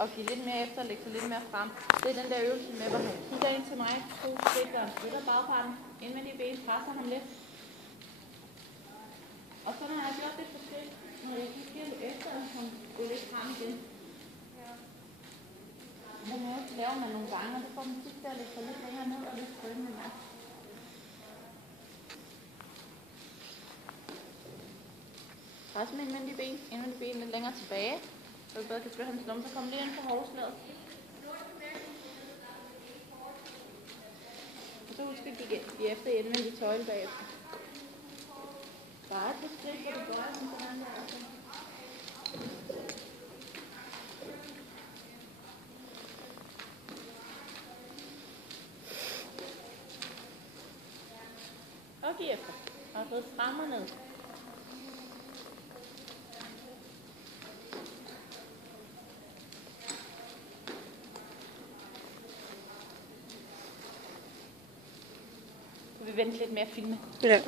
og give lidt mere efter og lægge sig lidt mere frem. Det er den der øvelse med, hvor han kigger ind til mig, 2 skridt, og flytter bagparten, indvendige ben, presser ham lidt. Og så når jeg har gjort det for skridt, når jeg kigger lidt efter, så går lidt frem igen. Den måde laver man nogle gange, og så får man tit til at lægge sig lidt længere ned og lidt strømme med. Pres med indvendige ben lidt længere tilbage, så du bedre kan spille hans lumme, så kommer lidt ind på hovslaget. Og så husk at give efter i indvendige tøjle bagefter. Bare et skridt, hvor du bøjer den sådan der. Og giv efter. Og så frem og ned. Vi venter lidt med at filme. Ja.